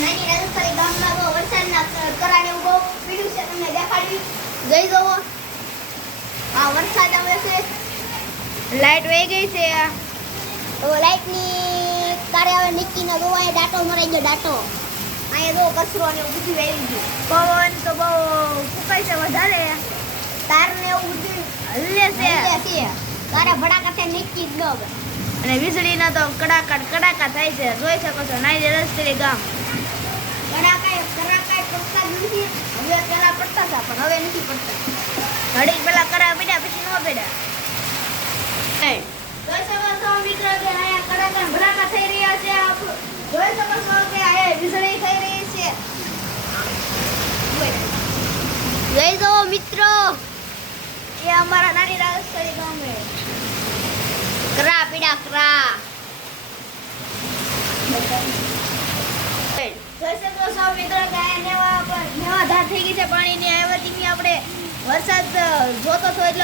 નાની રાજસ્થાની ગામમાં તો વરસાદના કરાને બહુ પીડ્યું છે તમને દેખાડ્યું જઈ જવો આ વરસાદ આવે છે લાઈટ વહી ગઈ છે તો લાઈટની તારે હવે નિક્કીનો જોવાય ડાટો મરાઈ ગયો ડાટો અહીંયા જો કચરો ને એવું બધું આવી ગયું પવન તો બહુ ફૂંકાય છે વધારે તારને એવું બધું હલ્લે છે છે તારા ભડાકા છે નિક્કી જ ડોગ અને વીજળીના તો કડાકા થાય છે જોઈ શકો છો નાની રસ્તે ગામ કડાકાય પડતા જ નથી હવે પેલા પડતા હતા પણ હવે નથી પડતા ઘડી પેલા કરા પડ્યા પછી નો પડ્યા જોઈ શકો છો મિત્રો કે અહીંયા કડાકા ભડાકા થઈ રહ્યા છે જોઈ શકો છો કે અહીંયા વીજળી થઈ રહી છે જઈ જાઓ મિત્રો એ અમારા નાની રાજસ્થાની ગામ હે કરા પીડા કરા જોઈ શકો છો મિત્રો કે નેવા ધાર થઈ ગઈ છે પાણીની આવ્યા ધીમી આપણે વરસાદ જોતો તો એટલે